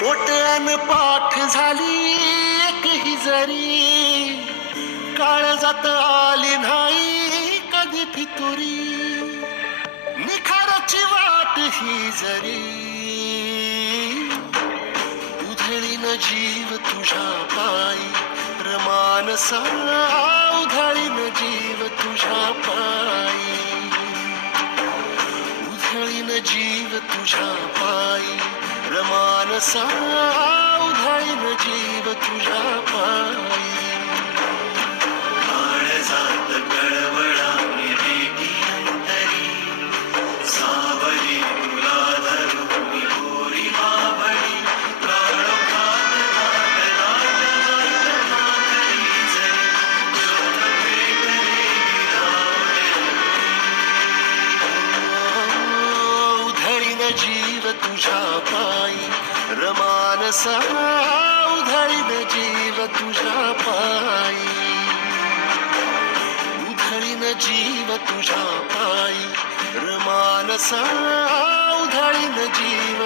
पोटन पाठ झाली हिजरी जरी. काळजात आली नाही कधी फितुरी. निखाराची वाट ही जरी. उधळीन जीव तुझ्या पायी. रमानसा उधळीन जीव तुझ्या पायी. जीव तुझ्या पायी रमानसा जीव तुझ्या पायी. رمان عاود هاي نجيبك وجاباي energy. धरून गोरी बाबळी प्राणघात उधळीन जीव तुझ्या पायी. उधळीन जीव तुझ्या पायी उधळीन जीव पायी उधळीन जीव